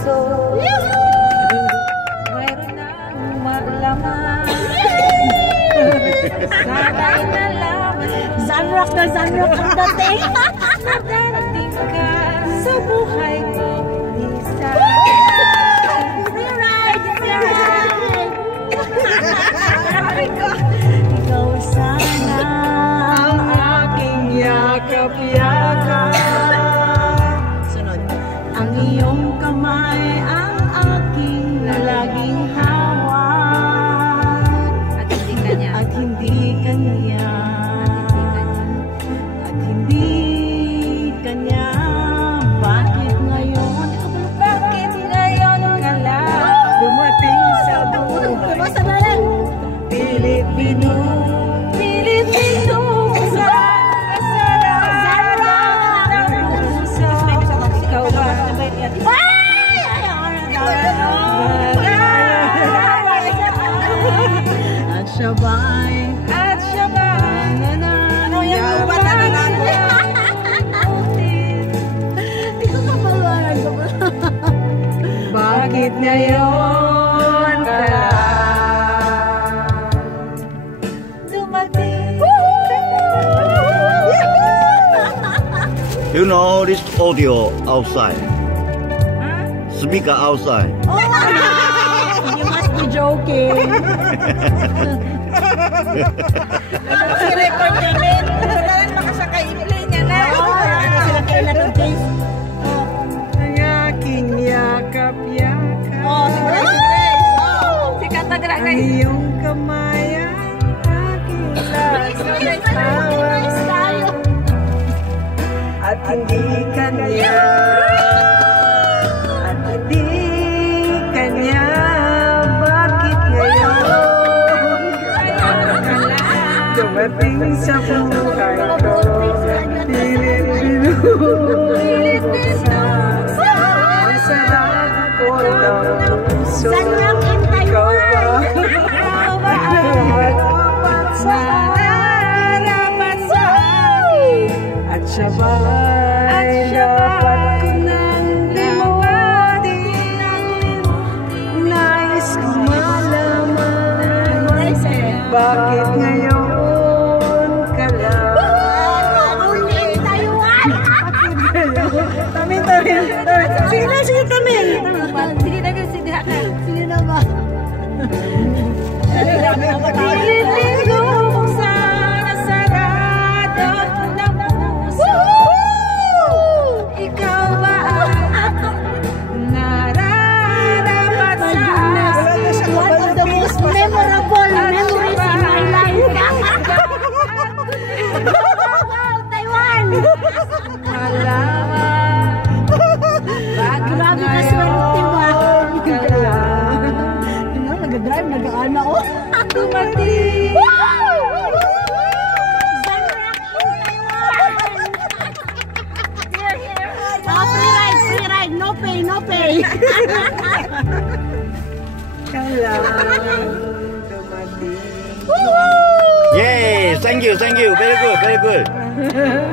puso. Mayroon ng maglaman. Sana'y nalaman. Zanrock na zanrock ang dating. Darating ka sa buhay ko, Lisa. Ikaw sana Ang aking yakap-yakap. sunod. Ang iyong kamay ang aking laging hawak. At hindi kanya. At hindi kanya. At hindi kanya. Bakit ngayon? Bakit ngayon ka lang dumating sa buhay? Kumasa na lang. Pilipino, Pilipino, sa sarap ng puso. Ikaw ba? At siya ba'y At siya ba? Ito ka pala. Bakit ngayon ka lang dumating? You know this audio outside. Huh? Speaker outside. You must be joking. Record namin. Saan makasakay? I-play niya na. Sila kailan ng case. Ang aking yakap-yakap. Oh, si Grace, si Grace. Oh. Sikat na Ang Grace. iyong kamay ang aking Grace tayo. at hindi kanya. At hindi kanya. Bakit ngayon dumating sa buhay ko? Pilipino. Ang sarap ko ng puso. Zanrock in Taiwan. Ikaw ba ang dapat sa nararapat sa akin? At siya ba'y dapat ko nang limutin? Nais ko malaman bakit ngayon ka lang? Only in Taiwan. Tamin. Sige na, sige, tamin. Sige na, sige na. Sige na ba? Pilipino sa nasarado ng puso. Ikaw ba ang nararapat sa akin? One of the most memorable memories in my life. Taiwan! Malaman. Grabe ka swerte ba? Nag-drive, nag-aana ko. Dumating. Free ride, no pay, no pay. Yay! Thank you. Very good.